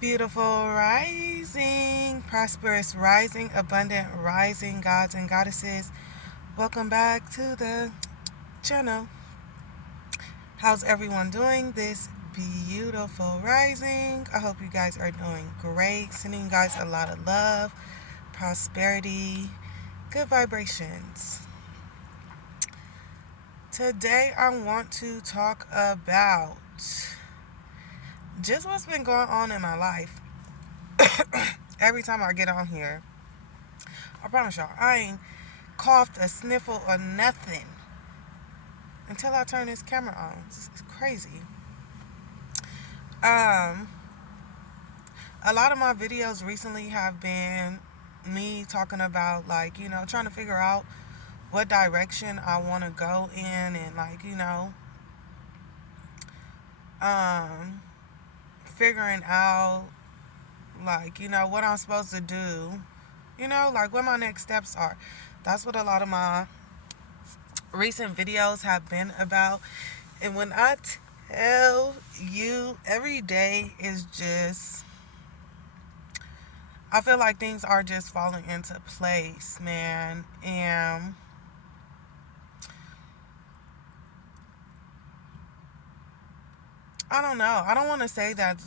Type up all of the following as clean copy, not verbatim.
Beautiful rising, prosperous rising, abundant rising, gods and goddesses. Welcome back to the channel. How's everyone doing this beautiful rising? I hope you guys are doing great. Sending you guys a lot of love, prosperity, good vibrations. Today I want to talk about just what's been going on in my life. Every time I get on here, I promise y'all, I ain't coughed a sniffle or nothing until I turn this camera on. It's crazy. A lot of my videos recently have been me talking about, like, trying to figure out what direction I want to go in, and figuring out, what I'm supposed to do, like what my next steps are. That's what a lot of my recent videos have been about. And when I tell you, every day is just, I feel like things are just falling into place, man. And I don't know. I don't want to say that,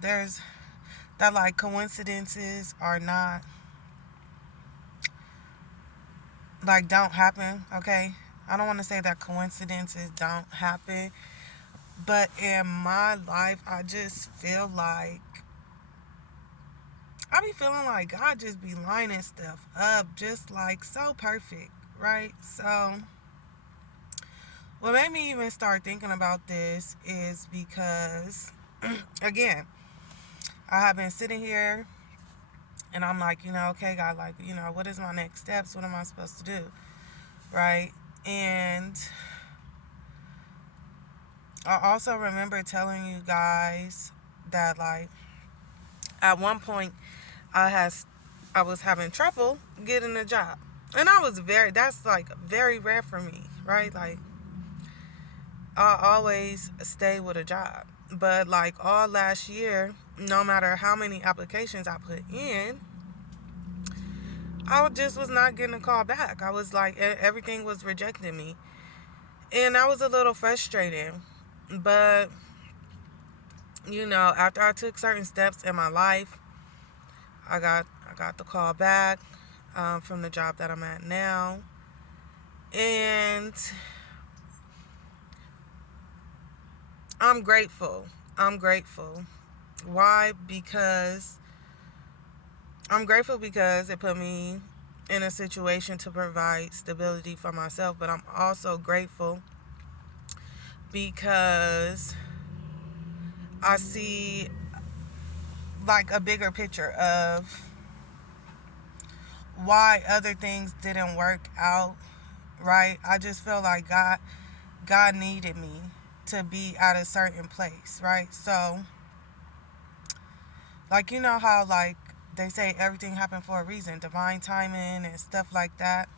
there's that, coincidences are not, don't happen, okay? I don't want to say that coincidences don't happen. But in my life, I just feel like, I be feeling like God just be lining stuff up just like so perfect, right? So what made me even start thinking about this is because, again, I have been sitting here and I'm like, okay, God, what is my next steps? What am I supposed to do? Right? And I also remember telling you guys that, at one point I was having trouble getting a job. And that's very rare for me, right? Like, I always stay with a job. But all last year, no matter how many applications I put in, I just was not getting a call back. I was like, everything was rejecting me. And I was a little frustrated. But, after I took certain steps in my life, I got the call back from the job that I'm at now. And I'm grateful. Why? Because I'm grateful because it put me in a situation to provide stability for myself. But I'm also grateful because I see a bigger picture of why other things didn't work out, right? I just feel like God needed me to be at a certain place, right? So, how they say everything happened for a reason, divine timing and stuff like that,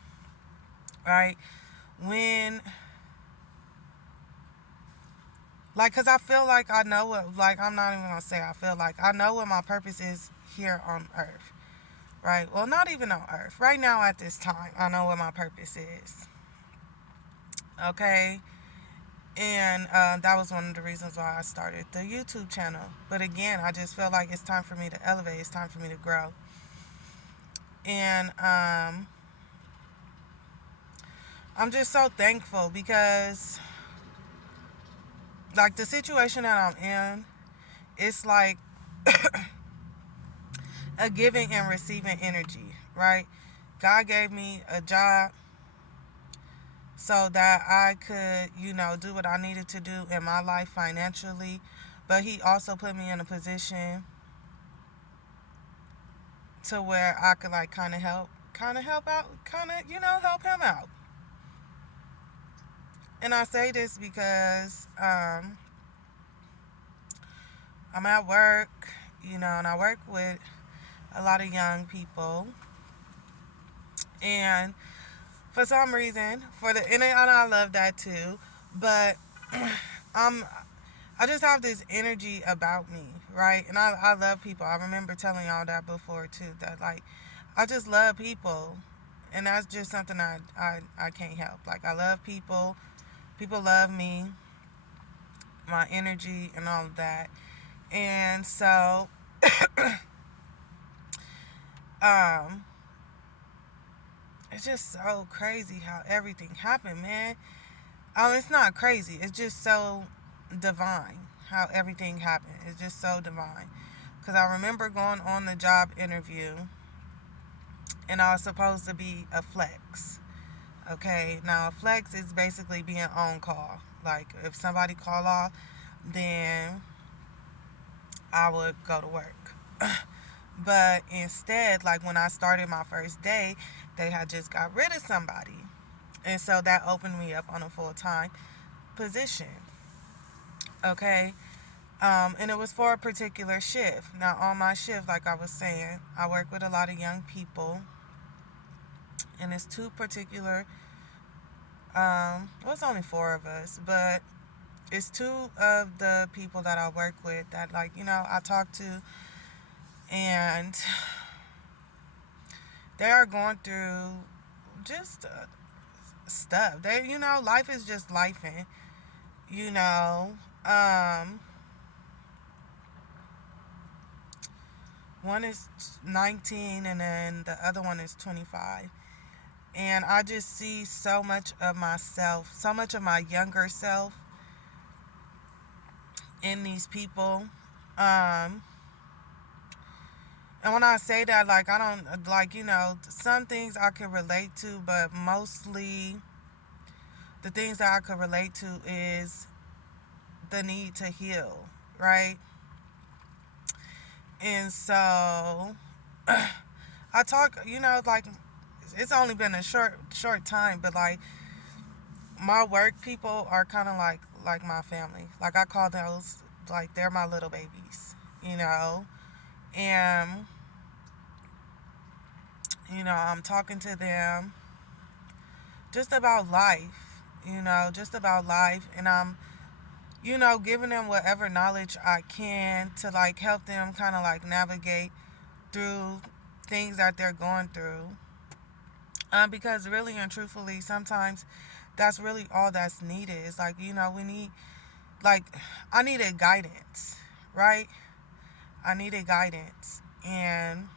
right? When, because I feel like I know what, I'm not even gonna say I feel like I know what my purpose is here on earth, right? Well, not even on earth. Right now at this time, I know what my purpose is, okay? And that was one of the reasons why I started the YouTube channel. But again, I just feel like it's time for me to elevate. It's time for me to grow. And I'm just so thankful because, the situation that I'm in, it's like a giving and receiving energy, right? God gave me a job so that I could, do what I needed to do in my life financially. But he also put me in a position to where I could kind of help out, help him out. And I say this because I'm at work, and I work with a lot of young people. And for some reason, and I love that too, but I just have this energy about me, right? And I love people. I remember telling y'all that before too, that like I just love people. And that's just something I can't help. Like I love people. People love me, my energy and all of that. And so um it's just so crazy how everything happened, man. It's not crazy. It's just so divine how everything happened. It's just so divine. Because I remember going on the job interview and I was supposed to be a flex. Okay, now a flex is basically being on call. Like if somebody call off, then I would go to work. But instead, like when I started my first day, they had just got rid of somebody. And so that opened me up on a full time position. Okay. And it was for a particular shift. Now, on my shift, like I was saying, I work with a lot of young people, and it's two particular. Well, it's only four of us, but it's two of the people that I work with that, like, I talk to, and they are going through just stuff. Life is just life, and you know, um, one is 19, and then the other one is 25. And I just see so much of myself, so much of my younger self in these people. Um, and when I say that, like, I don't, like, some things I can relate to, but mostly the things that I could relate to is the need to heal, right? And so I talk, like, it's only been a short time, but like my work people are kind of like my family. Like I call those like they're my little babies, and I'm talking to them just about life, just about life, and I'm giving them whatever knowledge I can to like help them kind of like navigate through things that they're going through. Because really and truthfully, sometimes that's really all that's needed. It's like, we need, like, I needed guidance, right? I needed guidance. And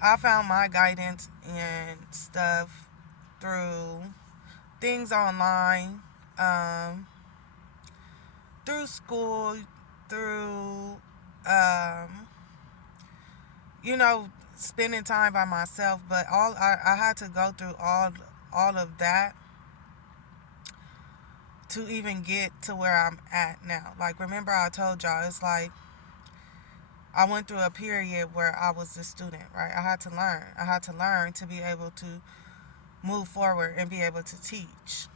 I found my guidance and stuff through things online, um, through school, through, um, spending time by myself. But I had to go through all of that to even get to where I'm at now. Like, remember I told y'all, it's like I went through a period where I was a student, right? I had to learn. I had to learn to be able to move forward and be able to teach.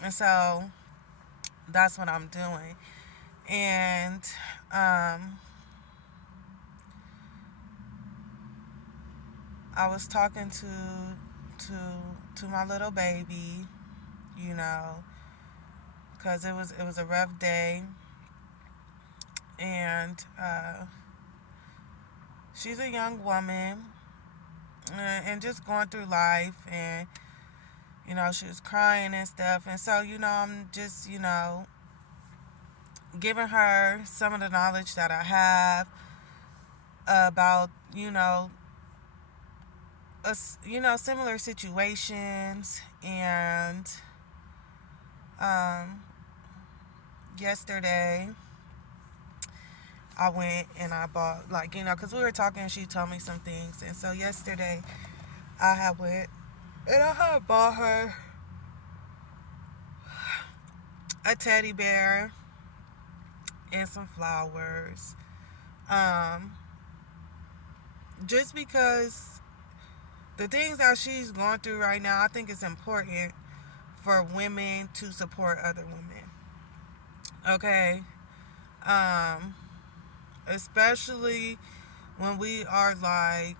And so that's what I'm doing. And I was talking to my little baby, you know, because it was a rough day, and she's a young woman, and just going through life, and she was crying and stuff, and so I'm just giving her some of the knowledge that I have about similar situations. And um yesterday I went and I bought, like, because we were talking, she told me some things, and so yesterday I had went and I had bought her a teddy bear and some flowers, just because the things that she's going through right now, I think it's important for women to support other women. Okay? Especially when we are like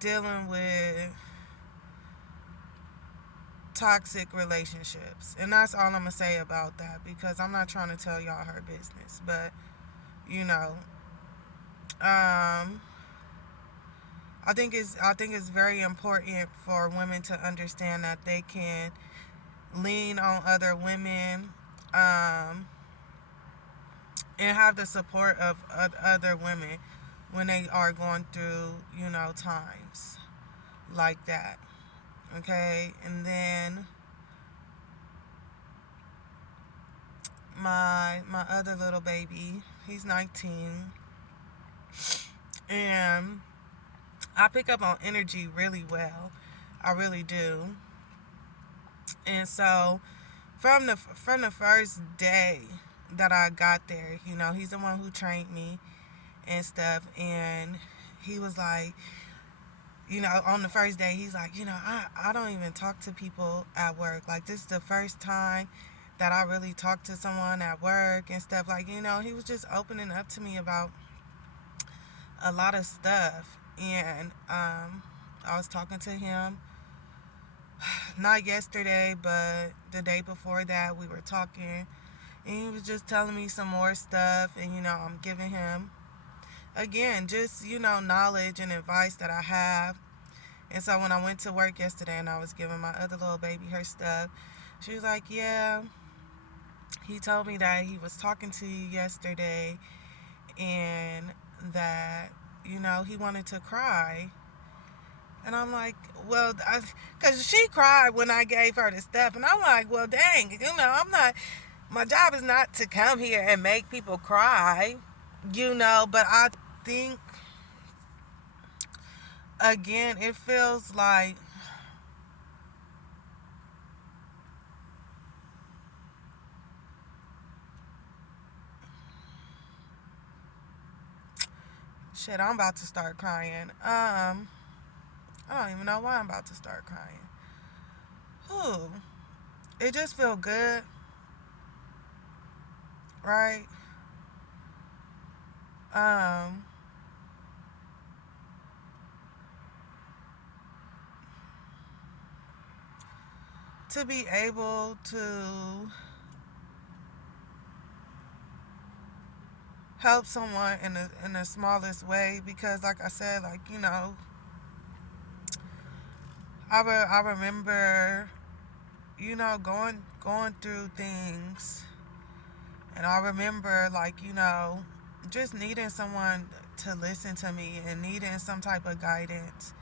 dealing with toxic relationships. And that's all I'm going to say about that, because I'm not trying to tell y'all her business. But, you know, um, I think it's very important for women to understand that they can lean on other women, um, and have the support of other women when they are going through, times like that. Okay, and then my other little baby, he's 19, and I pick up on energy really well. I really do. And so from the first day that I got there, he's the one who trained me and stuff. And he was like, on the first day, he's like, I don't even talk to people at work. Like, this is the first time that I really talked to someone at work and stuff. Like, he was just opening up to me about a lot of stuff. And I was talking to him, not yesterday, but the day before that, we were talking. And he was just telling me some more stuff. And, I'm giving him, again, just, knowledge and advice that I have. And so when I went to work yesterday and I was giving my other little baby her stuff, she was like, yeah, he told me that he was talking to you yesterday and that, he wanted to cry. And I'm like, well, because she cried when I gave her the stuff. And I'm like, well, dang, I'm not, my job is not to come here and make people cry, but I think, again, it feels like, shit, I'm about to start crying. I don't even know why I'm about to start crying. Whew. It just feel good, right? Um, to be able to help someone in the smallest way, because, like I said, like, I remember, going through things, and I remember, like, just needing someone to listen to me and needing some type of guidance.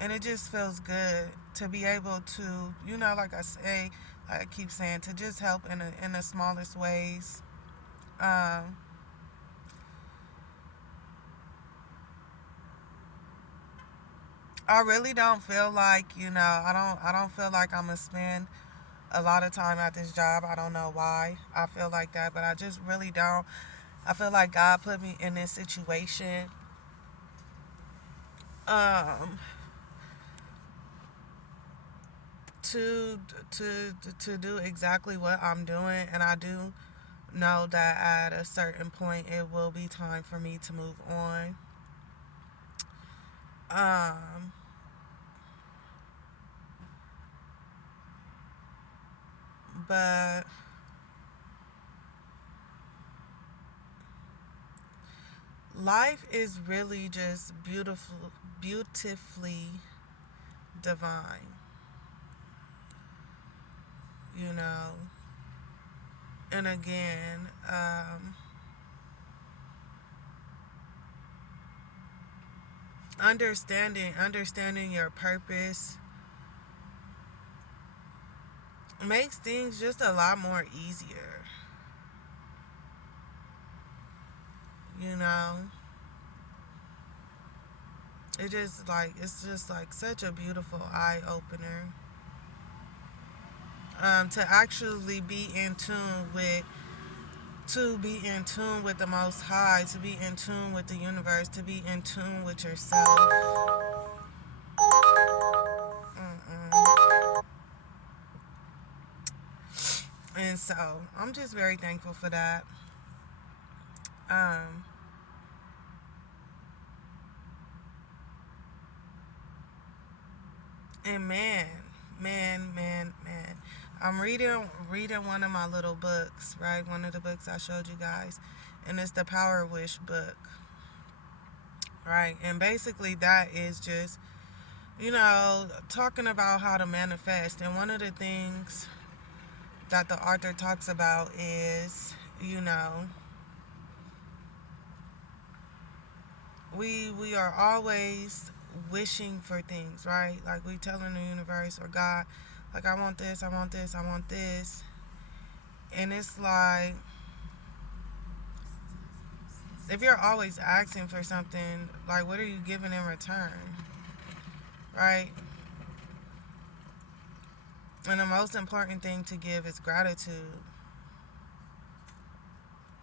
And it just feels good to be able to, like I say, I keep saying, to just help in the smallest ways. Um, I really don't feel like, I don't feel like I'm gonna spend a lot of time at this job. I don't know why I feel like that, but I just really don't. I feel like God put me in this situation, um, to to do exactly what I'm doing, and I do know that at a certain point it will be time for me to move on. Um, but life is really just beautifully divine, you know. And again, understanding your purpose makes things just a lot more easier, you know. It's just like such a beautiful eye opener, to actually be in tune with the Most High, to be in tune with the universe, to be in tune with yourself. Mm-mm. And so I'm just very thankful for that. Um, and man, Man. I'm reading one of my little books, right? One of the books I showed you guys, and it's the Power Wish book, right? And basically, that is just talking about how to manifest. And one of the things that the author talks about is, we are always wishing for things, right? Like we telling the universe or God, like I want this, I want this, I want this. And it's like if you're always asking for something, like what are you giving in return? Right? And the most important thing to give is gratitude.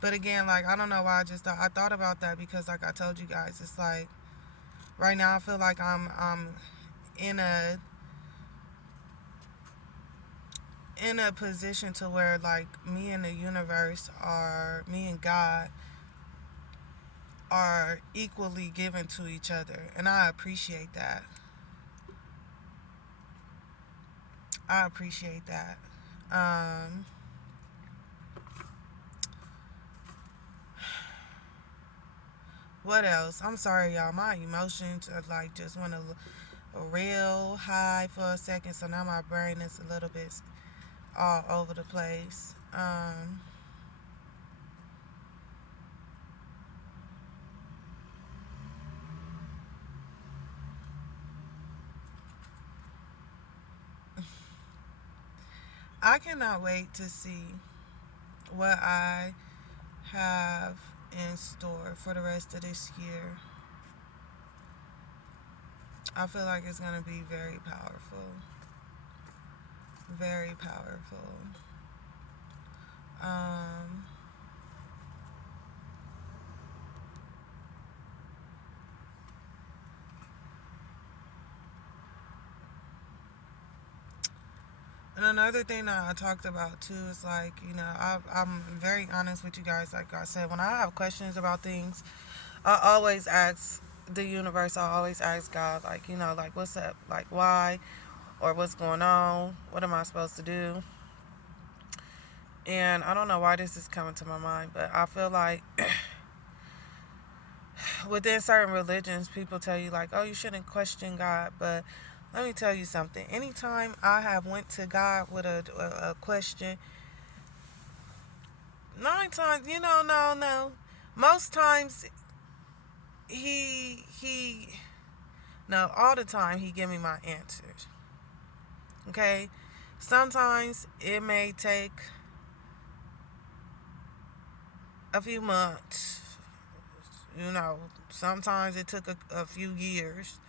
But again, like I don't know why I thought about that because like I told you guys, it's like right now I feel like I'm in a position to where like me and the universe are me and God are equally given to each other, and I appreciate that. I appreciate that. Um what else? I'm sorry y'all, my emotions are like just went a real high for a second, so now my brain is a little bit all over the place. I cannot wait to see what I have in store for the rest of this year. I feel like it's going to be very powerful. Very powerful. Um, and another thing that I talked about too is like, I'm very honest with you guys. Like I said, when I have questions about things, I always ask the universe, I always ask God, like, like what's up? Like why? Or what's going on? What am I supposed to do? And I don't know why this is coming to my mind, but I feel like within certain religions, people tell you like, oh, you shouldn't question God. But let me tell you something. Anytime I have went to God with a question, 9 times, no. Most times, no, all the time he give me my answers. Okay, sometimes it may take a few months. Sometimes it took a few years.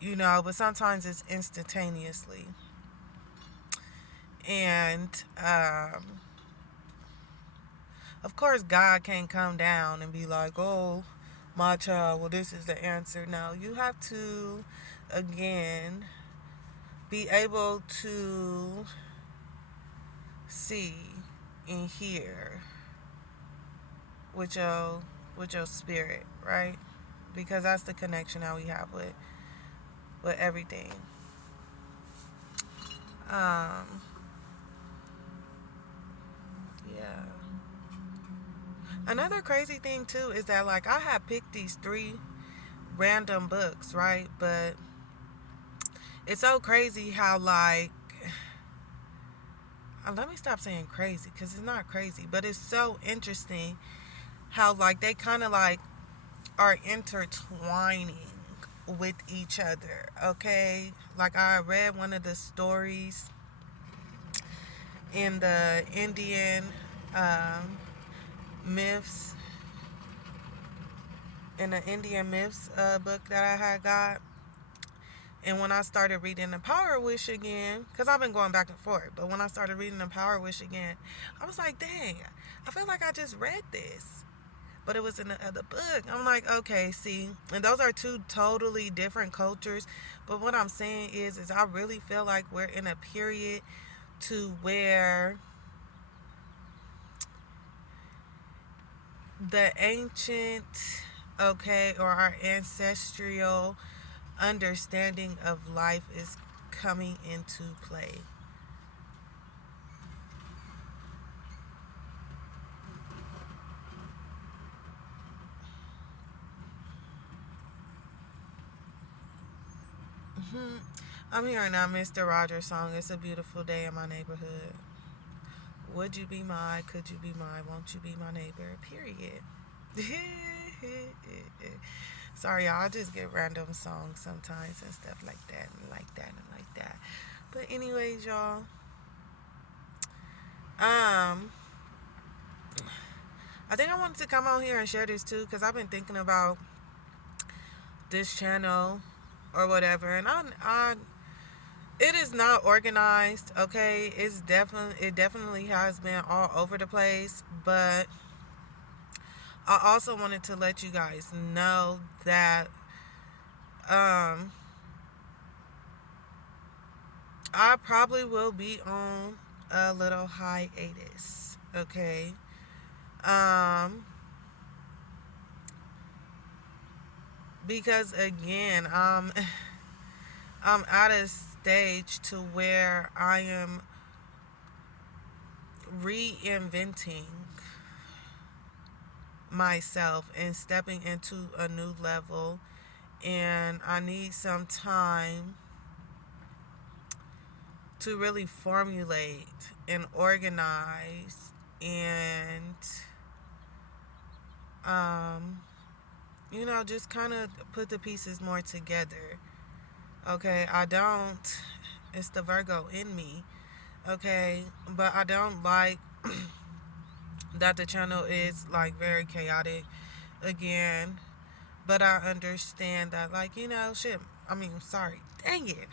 But sometimes it's instantaneously. And of course, God can't come down and be like, oh, my child, well, this is the answer. No, you have to, again, be able to see and hear with your spirit, right? Because that's the connection that we have with everything. Um, yeah. Another crazy thing too is that like I had picked these 3 random books, right? But it's so crazy how like let me stop saying crazy because it's not crazy, but it's so interesting how like they kind of like are intertwining with each other. Okay, like I read one of the stories in the Indian myths book that I had got. And when I started reading the Power Wish again, because I've been going back and forth, but when I started reading the Power Wish again, I was like, dang, I feel like I just read this. But it was in the other book. I'm like, okay, see, and those are 2 totally different cultures. But what I'm saying is I really feel like we're in a period to where the ancient, okay, or our ancestral understanding of life is coming into play. I'm hearing that Mr. Rogers song. It's a beautiful day in my neighborhood. Would you be my? Could you be my? Won't you be my neighbor? Period. Sorry, y'all. I just get random songs sometimes and stuff like that and like that and like that. But anyways, y'all. Um, I think I wanted to come on here and share this too because I've been thinking about this channel or whatever, and I it is not organized. Okay, it definitely has been all over the place, but I also wanted to let you guys know that um I probably will be on a little hiatus. Okay. Um because again, I'm at a stage to where I am reinventing myself and stepping into a new level, and I need some time to really formulate and organize and um just kind of put the pieces more together. Okay, I don't, it's the Virgo in me. Okay, but I don't like that the channel is like very chaotic again. But I understand that, like, shit. I mean, sorry, dang it.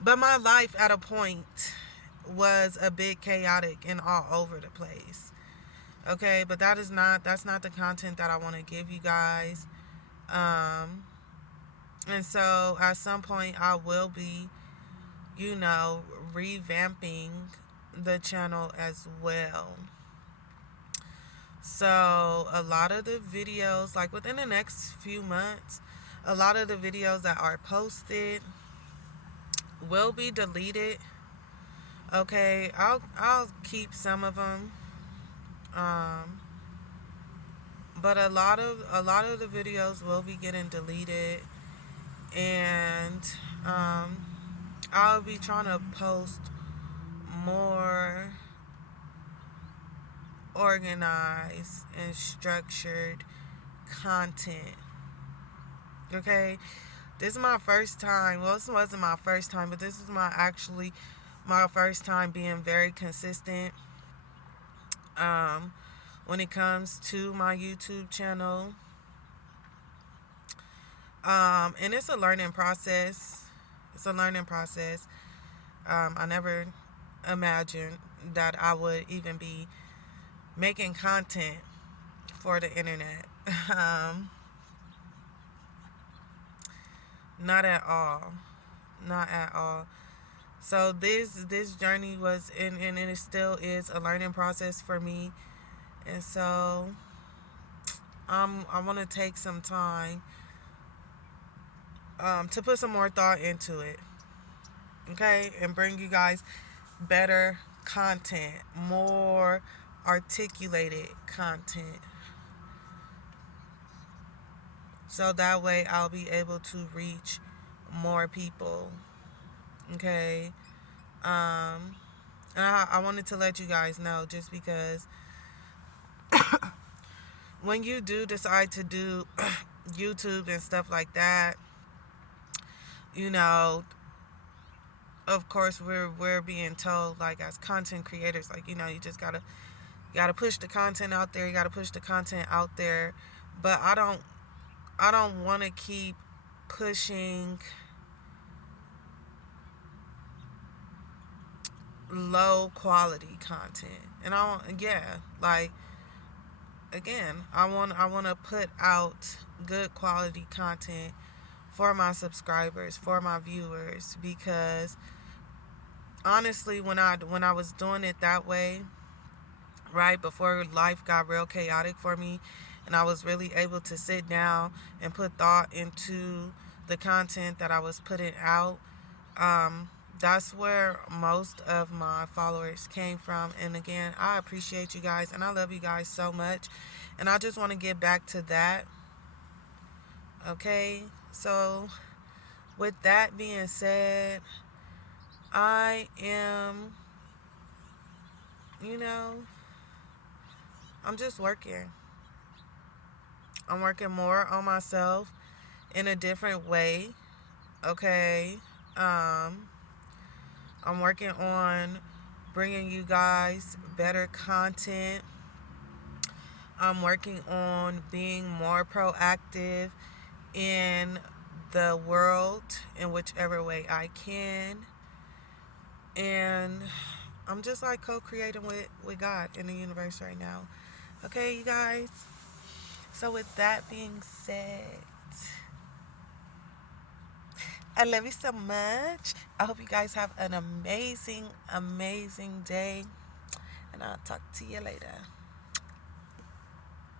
But my life at a point was a bit chaotic and all over the place. Okay, but that's not the content that I want to give you guys. And so at some point I will be, you know, revamping the channel as well. So a lot of the videos, like within the next few months, a lot of the videos that are posted will be deleted. Okay, I'll keep some of them, um, but a lot of the videos will be getting deleted, and um, I'll be trying to post more organized and structured content. Okay, this is my first time. Well, this wasn't my first time, but this is my first time being very consistent when it comes to my YouTube channel. And it's a learning process. It's a learning process. I never imagined that I would even be making content for the internet. um, Not at all. Not at all. So this journey was, and it still is a learning process for me. And so I want to take some time to put some more thought into it. Okay, and bring you guys better content, more articulated content. So that way I'll be able to reach more people. Okay. Um, and I wanted to let you guys know, just because when you do decide to do YouTube and stuff like that, you know, of course we're being told, like, as content creators, like, you just gotta push the content out there. You gotta push the content out there. But I don't want to keep pushing low quality content. And like, again, I want to put out good quality content for my subscribers, for my viewers, because honestly, when I was doing it that way, right before life got real chaotic for me, and I was really able to sit down and put thought into the content that I was putting out, That's where most of my followers came from. And again, I appreciate you guys and I love you guys so much. And I just want to get back to that. Okay, so with that being said, I am, you know, I'm just working. I'm working more on myself in a different way. Okay, um, I'm working on bringing you guys better content. I'm working on being more proactive in the world in whichever way I can. And I'm just like co-creating with God in the universe right now. Okay, you guys? So with that being said, I love you so much. I hope you guys have an amazing, amazing day. And I'll talk to you later.